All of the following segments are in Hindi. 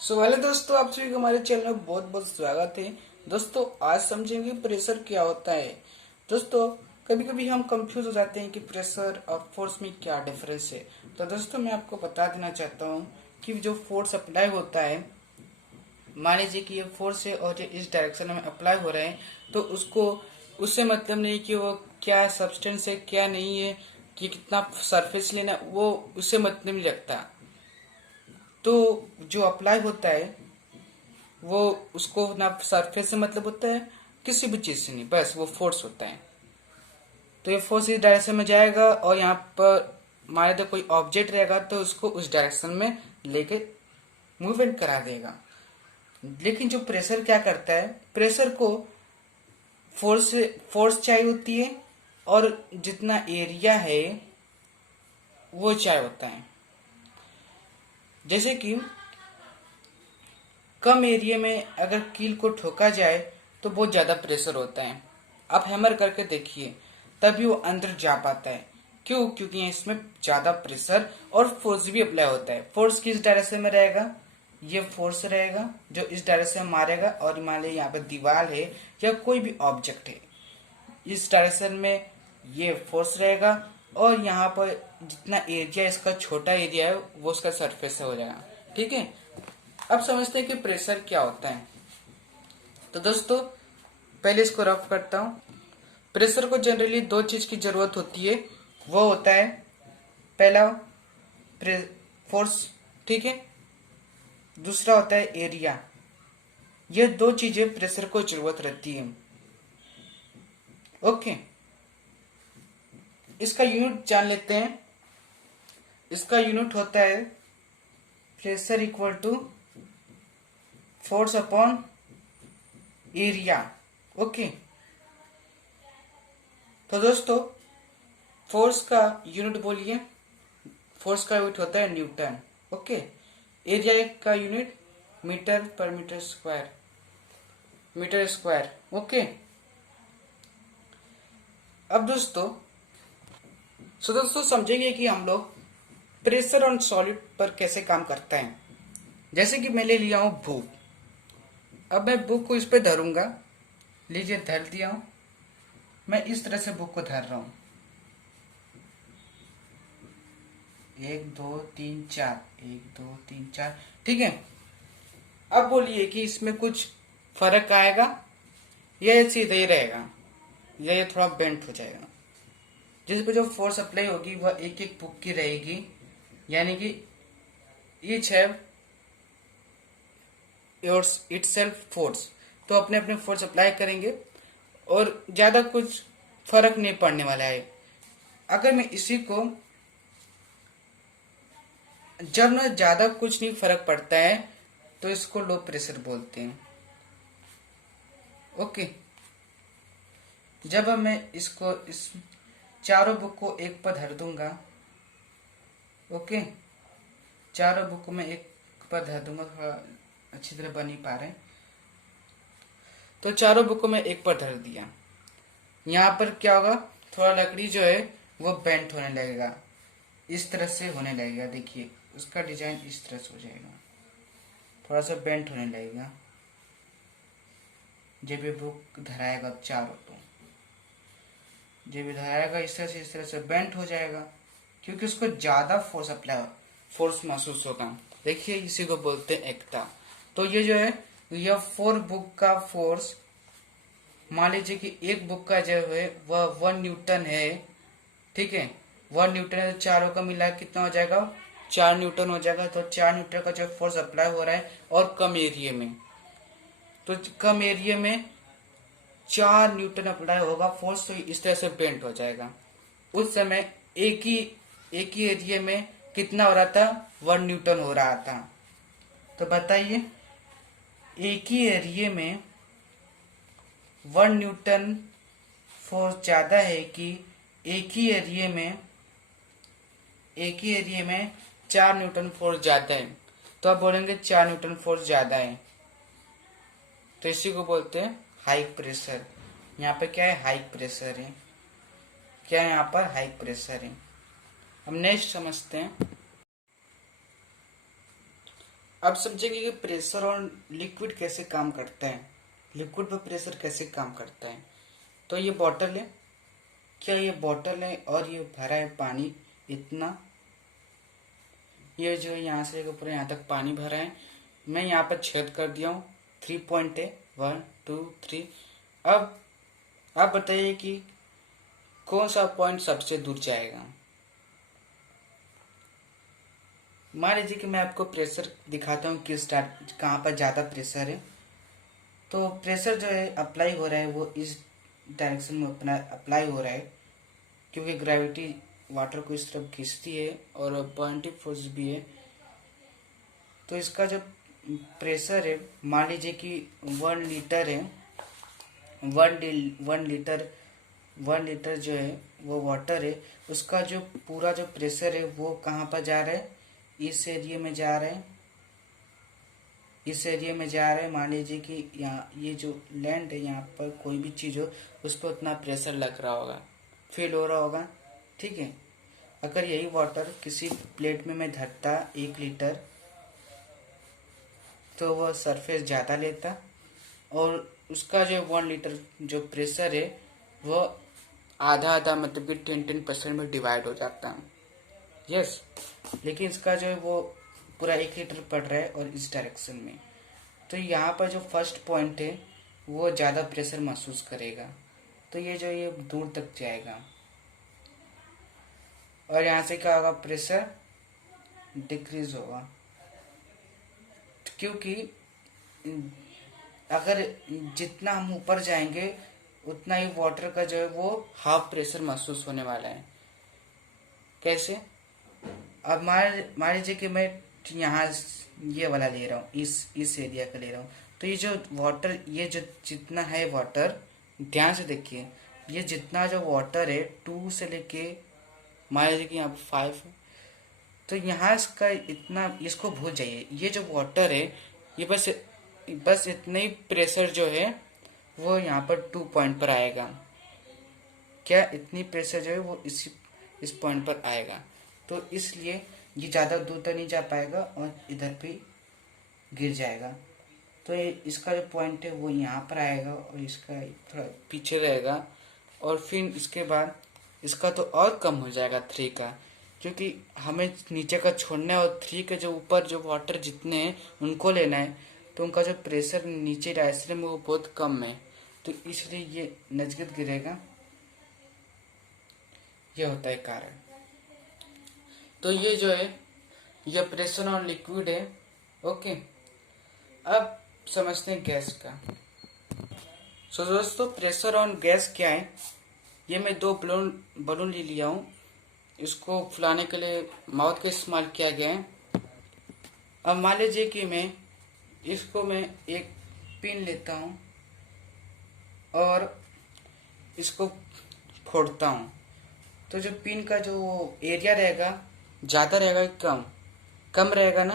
हेलो दोस्तों, आप सभी को हमारे चैनल में बहुत बहुत स्वागत है। दोस्तों, आज समझेंगे प्रेशर क्या होता है। दोस्तों, कभी कभी हम कंफ्यूज हो जाते हैं कि प्रेशर और फोर्स में क्या डिफरेंस है। तो दोस्तों, मैं आपको बता देना चाहता हूँ कि जो फोर्स अप्लाई होता है, मान लीजिए कि ये फोर्स है और ये इस डायरेक्शन में अप्लाई हो रहे हैं, तो उसको उससे मतलब नहीं कि वो क्या सब्सटेंस है क्या नहीं है, कि कितना सरफेस लेना, वो उससे मतलब नहीं रखता। तो जो अप्लाई होता है वो उसको ना सरफेस से मतलब होता है, किसी भी चीज से नहीं, बस वो फोर्स होता है। तो ये फोर्स इस डायरेक्शन में जाएगा और यहाँ पर मान लो कोई ऑब्जेक्ट रहेगा तो उसको उस डायरेक्शन में लेके मूवमेंट करा देगा। लेकिन जो प्रेशर क्या करता है, प्रेशर को फोर्स फोर्स चाहिए होती है और जितना एरिया है वो चाहिए होता है। जैसे कि कम एरिया में अगर कील को ठोका जाए तो बहुत ज्यादा प्रेशर होता है। आप हैमर करके देखिए, तभी वो अंदर जा पाता है। क्यों? क्योंकि इसमें ज्यादा प्रेशर और फोर्स भी अप्लाई होता है। फोर्स किस डायरेक्शन में रहेगा? ये फोर्स रहेगा जो इस डायरेक्शन में मारेगा, और मान लीजिए यहाँ पे दीवार है या कोई भी ऑब्जेक्ट है, इस डायरेक्शन में ये फोर्स रहेगा, और यहाँ पर जितना एरिया इसका छोटा एरिया है वो उसका सरफेस से हो जाएगा। ठीक है, अब समझते हैं कि प्रेशर क्या होता है। तो दोस्तों, पहले इसको रफ करता हूँ। प्रेशर को जनरली दो चीज की जरूरत होती है। वो होता है पहला फोर्स, ठीक है, दूसरा होता है एरिया। ये दो चीजें प्रेशर को जरूरत रहती है। ओके, इसका यूनिट जान लेते हैं। इसका यूनिट होता है pressure equal to force upon area. Okay, तो दोस्तों, फोर्स का यूनिट बोलिए। फोर्स का यूनिट होता है न्यूटन। ओके, एरिया का यूनिट मीटर पर metre square, metre square. Okay, अब दोस्तों समझेंगे कि हम लोग प्रेशर ऑन सॉलिड पर कैसे काम करता है। जैसे कि मैं ले लिया हूं बुक। अब मैं बुक को इस पे धरूंगा। लीजिए, धर दिया हूं। मैं इस तरह से बुक को धर रहा हूं। 1 2 3 4, 1 2 3 4। ठीक है, अब बोलिए कि इसमें कुछ फर्क आएगा या ये सीधा ही रहेगा या ये थोड़ा बेंट हो जाएगा। जिस पे जो फोर्स अप्लाई होगी वह एक एक बुक की रहेगी, यानी कि each have yours itself force. तो अपने अपने फोर्स अप्लाई करेंगे और ज्यादा कुछ फर्क नहीं पड़ने वाला है। अगर मैं इसी को, जब ना ज्यादा कुछ नहीं फर्क पड़ता है तो इसको लो प्रेशर बोलते हैं। ओके, जब मैं इसको इस चारों बुक को एक पर धर दूंगा, ओके, चारों बुक को मैं एक पर धर दूंगा, थोड़ा अच्छी तरह बन नहीं पा रहे, तो चारों बुक को मैं एक पर धर दिया। यहाँ पर क्या होगा, थोड़ा लकड़ी जो है वो बेंट होने लगेगा, इस तरह से होने लगेगा। देखिए, उसका डिजाइन इस तरह से हो जाएगा, थोड़ा सा बेंट होने लगेगा जब ये बुक धराएगा। चारों को जब ये धराएगा इस तरह से बेंट हो जाएगा, क्योंकि उसको ज्यादा फोर्स महसूस होगा। देखिए, इसी को बोलते हैं एकता। तो ये जो है, यह 4 बुक का फोर्स, मान लीजिए कि एक बुक का जो है वह 1 न्यूटन है। ठीक है, 1 न्यूटन है तो चारों का मिला कितना हो जाएगा, 4 न्यूटन हो जाएगा। तो 4 न्यूटन का जो फोर्स अप्लाई हो रहा है और कम एरिया में, तो कम एरिया में 4 न्यूटन अप्लाई होगा फोर्स, तो इस तरह से बेंट हो जाएगा। उस समय एक ही एरिया में कितना हो रहा था, 1 न्यूटन हो रहा था। तो बताइए, एक ही एरिया में 1 न्यूटन फोर्स ज्यादा है कि एक ही एरिया में 4 न्यूटन फोर्स ज्यादा है? तो आप बोलेंगे 4 न्यूटन फोर्स ज्यादा है, तो इसी को बोलते हैं हाई प्रेशर। यहाँ पे क्या है, हाई प्रेशर है। क्या है यहाँ पर, हाई प्रेशर है। हम नेक्स्ट समझते हैं। अब समझेंगे कि प्रेशर और लिक्विड कैसे काम करता है, लिक्विड पर प्रेशर कैसे काम करता है। तो ये बॉटल है, क्या ये बॉटल है और ये भरा है पानी इतना, ये जो यहाँ से ऊपर यहाँ तक पानी भरा है, मैं यहाँ पर छेद कर दिया हूँ, 3 पॉइंट है, 1 2 3। अब आप बताइए कि कौन सा पॉइंट सबसे दूर जाएगा। मान लीजिए कि मैं आपको प्रेशर दिखाता हूँ किस कहाँ पर ज़्यादा प्रेशर है। तो प्रेशर जो है अप्लाई हो रहा है वो इस डायरेक्शन में अपना अप्लाई हो रहा है, क्योंकि ग्रेविटी वाटर को इस तरफ खींचती है और पॉइंटिव फोर्स भी है। तो इसका जो प्रेशर है, मान लीजिए कि 1 लीटर है, 1 लीटर जो है वो वाटर है, उसका जो पूरा जो प्रेशर है वो कहाँ पर जा रहा है, इस एरिया में जा रहा है, इस एरिया में जा रहा है। मान लीजिए कि यहाँ ये जो लैंड है, यहाँ पर कोई भी चीज़ हो उस पर उतना प्रेशर लग रहा होगा, फील हो रहा होगा, ठीक है। अगर यही वाटर किसी प्लेट में मैं धरता 1 लीटर, तो वह सरफेस ज़्यादा लेता और उसका जो 1 लीटर जो प्रेशर है वो आधा आधा मतलब कि 10% में डिवाइड हो जाता है। यस, लेकिन इसका जो है वो पूरा 1 लीटर पड़ रहा है और इस डायरेक्शन में। तो यहाँ पर जो फर्स्ट पॉइंट है वो ज़्यादा प्रेशर महसूस करेगा, तो ये जो ये दूर तक जाएगा और यहाँ से क्या होगा, प्रेशर डिक्रीज होगा, क्योंकि अगर जितना हम ऊपर जाएंगे उतना ही वाटर का जो है वो हाफ प्रेशर महसूस होने वाला है। कैसे, अब मान लीजिए कि मैं यहाँ ये वाला ले रहा हूँ, इस एरिया का ले रहा हूँ, तो ये जो वाटर, ये जो जितना है वाटर, ध्यान से देखिए, ये जितना जो वाटर है 2 से लेके मान लीजिए कि यहाँ पर 5 है, तो यहाँ इसका इतना, इसको भूल जाइए, ये जो वाटर है ये बस इतना ही प्रेशर जो है वो यहाँ पर 2 पॉइंट पर आएगा। क्या इतनी प्रेशर जो है वो इस पॉइंट पर आएगा, तो इसलिए ये ज़्यादा दूर तक नहीं जा पाएगा और इधर पे गिर जाएगा। तो ये इसका जो पॉइंट है वो यहाँ पर आएगा और इसका थोड़ा पीछे रहेगा, और फिर इसके बाद इसका तो और कम हो जाएगा 3 का, क्योंकि हमें नीचे का छोड़ना है और 3 के जो ऊपर जो वाटर जितने हैं उनको लेना है, तो उनका जो प्रेशर नीचे डायरेक्शन में वो बहुत कम है, तो इसलिए ये नजदीक गिरेगा। ये होता है कारण। तो ये जो है ये प्रेशर और लिक्विड है। ओके, अब समझते हैं गैस का। सो दोस्तों, प्रेशर और गैस क्या है, ये मैं 2 बलून ले लिया हूँ, इसको फुलाने के लिए माउथ का इस्तेमाल किया गया है। अब मान लीजिए कि मैं एक पिन लेता हूँ और इसको फोड़ता हूँ, तो जो पिन का जो एरिया रहेगा ज़्यादा रहेगा कि कम रहेगा ना।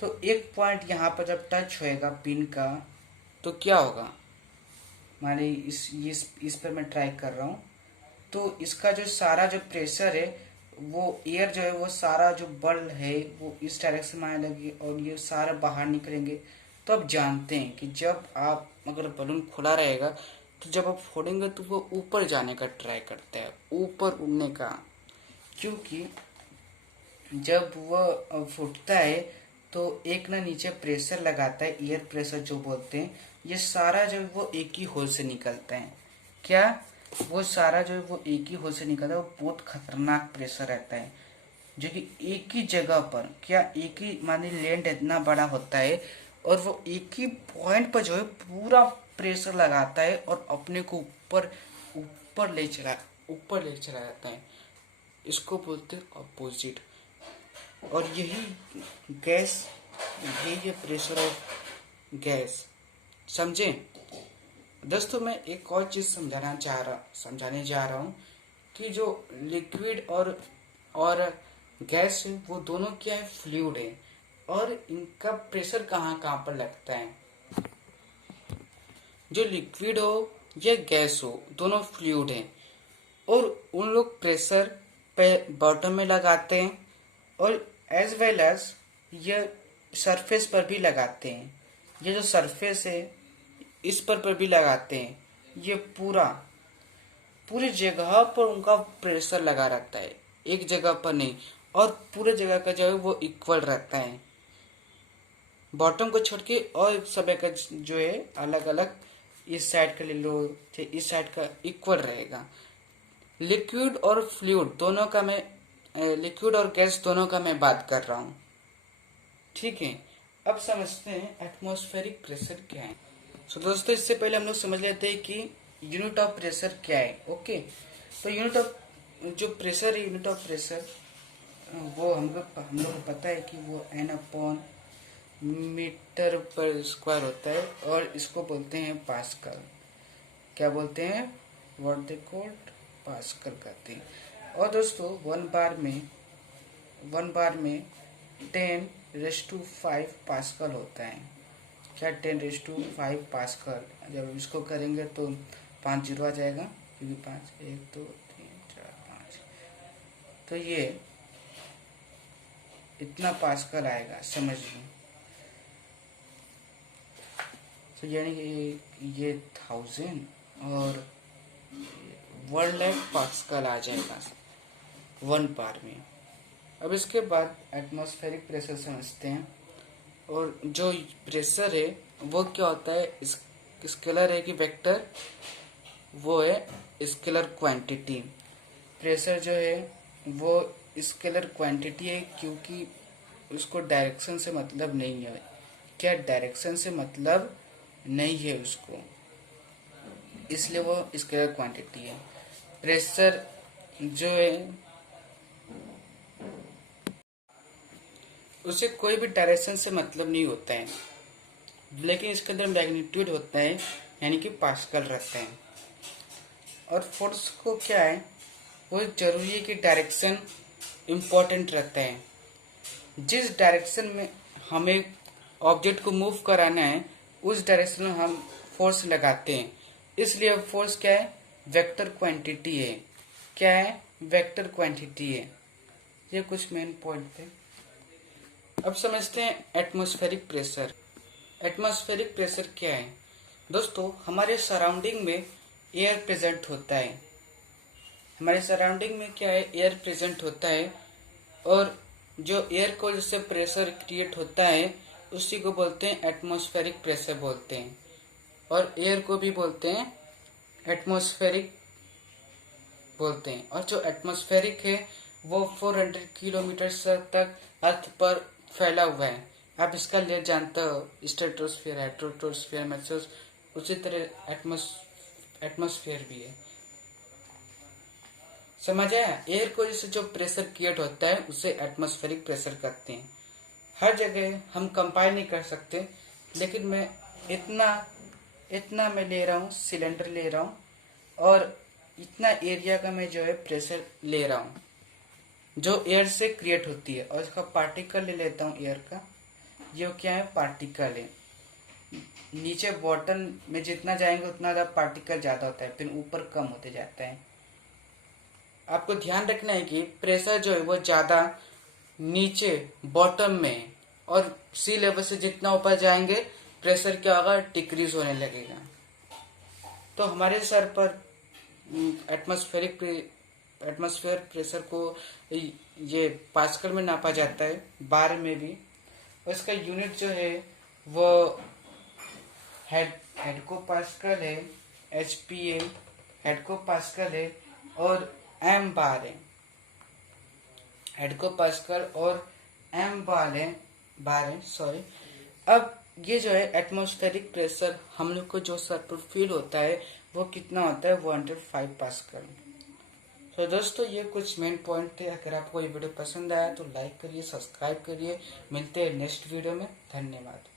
तो एक पॉइंट यहाँ पर जब टच होएगा पिन का, तो क्या होगा, माने इस पर मैं ट्राई कर रहा हूँ, तो इसका जो सारा जो प्रेशर है वो एयर जो है वो सारा जो बल है वो इस डायरेक्शन में आने लगी और ये सारा बाहर निकलेंगे। तो आप जानते हैं कि जब आप अगर बलून खुला रहेगा तो जब आप फोड़ेंगे तो वो ऊपर जाने का ट्राई करता है, ऊपर उड़ने का, क्योंकि जब वह फूटता है तो एक ना नीचे प्रेशर लगाता है, एयर प्रेशर जो बोलते हैं, ये सारा जो वो एक ही होल से निकलता है। क्या वो सारा जो है वो एक ही होल से निकलता है, वो बहुत खतरनाक प्रेशर रहता है, जो कि एक ही जगह पर, क्या एक ही माने लैंड इतना बड़ा होता है और वो एक ही पॉइंट पर जो है पूरा प्रेशर लगाता है और अपने को ऊपर ऊपर ले चला जाता है। इसको बोलते हैं अपोजिट। और यही गैस, यही है प्रेशर ऑफ गैस। समझे दोस्तों, मैं एक और चीज समझाने जा रहा हूँ कि जो लिक्विड और गैस है वो दोनों क्या है, फ्लूइड है, और इनका प्रेशर कहाँ कहाँ पर लगता है। जो लिक्विड हो या गैस हो दोनों फ्लूइड है, और उन लोग प्रेशर पे बॉटम में लगाते हैं, और एज वेल एज ये सरफेस पर भी लगाते हैं। ये जो सरफेस है इस पर भी लगाते हैं। ये पूरी जगह पर उनका प्रेशर लगा रहता है, एक जगह पर नहीं। और पूरे जगह का जो है वो इक्वल रहता है, बॉटम को छोड़ के। और सब का जो है अलग अलग, इस साइड का ले लो, इस साइड का इक्वल रहेगा। लिक्विड और फ्लूइड दोनों का मैं लिक्विड और गैस दोनों का मैं बात कर रहा हूँ, ठीक है। अब समझते हैं एटमॉस्फेरिक प्रेशर क्या है। तो दोस्तों इससे पहले हम लोग समझ लेते हैं कि यूनिट ऑफ प्रेशर क्या है। ओके, तो यूनिट ऑफ जो प्रेशर है, यूनिट ऑफ प्रेशर वो हम लोग को पता है कि वो एन अपॉन मीटर पर स्क्वायर होता है, और इसको बोलते हैं पास्कल। क्या बोलते हैं? व्हाट दे कॉल्ड पास्कल कहते हैं। और दोस्तों वन बार में 10⁵ पास्कल होता है। क्या 10⁵ पास्कल? जब इसको करेंगे तो 5 जीरो आ जाएगा, क्योंकि 5 1 2 3 4 5, तो ये इतना पास्कल आएगा, समझ लो। तो यानी कि ये 1000 और 1,00,000 पास्कल आ जाएगा वन बार में। अब इसके बाद एटमॉस्फेरिक प्रेशर समझते हैं। और जो प्रेशर है वो क्या होता है? स्केलर है कि वेक्टर? वो है स्केलर क्वांटिटी। प्रेशर जो है वो स्केलर क्वांटिटी है, क्योंकि उसको डायरेक्शन से मतलब नहीं है। क्या डायरेक्शन से मतलब नहीं है उसको, इसलिए वो स्केलर क्वांटिटी है। प्रेशर जो है उसे कोई भी डायरेक्शन से मतलब नहीं होता है, लेकिन इसके अंदर मैग्नीट्यूड होता है, यानी कि पास्कल रहता है। और फोर्स को क्या है, वो जरूरी है कि डायरेक्शन इम्पोर्टेंट रहता है। जिस डायरेक्शन में हमें ऑब्जेक्ट को मूव कराना है उस डायरेक्शन में हम फोर्स लगाते हैं, इसलिए फोर्स क्या है? वेक्टर क्वांटिटी है। क्या है? वेक्टर क्वांटिटी है। ये कुछ मेन पॉइंट थे। अब समझते हैं एटमॉस्फेरिक प्रेशर। एटमॉस्फेरिक प्रेशर क्या है? दोस्तों हमारे सराउंडिंग में एयर प्रेजेंट होता है। हमारे सराउंडिंग में क्या है? एयर प्रेजेंट होता है। और जो एयर को जिससे प्रेशर क्रिएट होता है उसी को बोलते हैं एटमॉस्फेरिक प्रेशर बोलते हैं। और एयर को भी बोलते हैं एटमॉस्फेरिक बोलते हैं। और जो एटमॉस्फेरिक है वो 400 किलोमीटर तक अर्थ पर फैला हुआ है। आप इसका लेयर जानते हो, स्ट्रेटोस्फीयर, हेट्रोस्फीयर, मेसोस, उसी तरह एटमॉस्फेयर भी है। समझ आया? एयर को जैसे जो प्रेशर क्रिएट होता है उसे एटमॉस्फेरिक प्रेशर कहते हैं। हर जगह हम कंपाइल नहीं कर सकते, लेकिन मैं इतना मैं ले रहा हूँ, सिलेंडर ले रहा हूँ, और इतना एरिया का मैं जो है प्रेशर ले रहा हूँ जो एयर से क्रिएट होती है। और इसका पार्टिकल ले लेता हूँ एयर का। ये क्या है? पार्टिकल है। नीचे बॉटम में जितना जाएंगे उतना ज्यादा पार्टिकल ज्यादा होता है, फिर ऊपर कम होते जाता है। आपको ध्यान रखना है कि प्रेशर जो है वो ज्यादा नीचे बॉटम में, और सी लेवल से जितना ऊपर जाएंगे प्रेशर क्या होगा? डिक्रीज होने लगेगा। तो हमारे सर पर एटमॉस्फेयर प्रेशर को ये पास्कल में नापा जाता है, बार में भी। और इसका यूनिट जो है वो हेड को पास्कल है, एचपीए हेड को पास्कल है, और एम बार है। हेड को पास्कल और एम बार है सॉरी। अब ये जो है एटमॉस्फेरिक प्रेशर हम लोग को जो सर पर फील होता है वो कितना होता है? 105 पास्कल। तो दोस्तों ये कुछ मेन पॉइंट थे। अगर आपको ये वीडियो पसंद आया तो लाइक करिए, सब्सक्राइब करिए। मिलते हैं नेक्स्ट वीडियो में। धन्यवाद।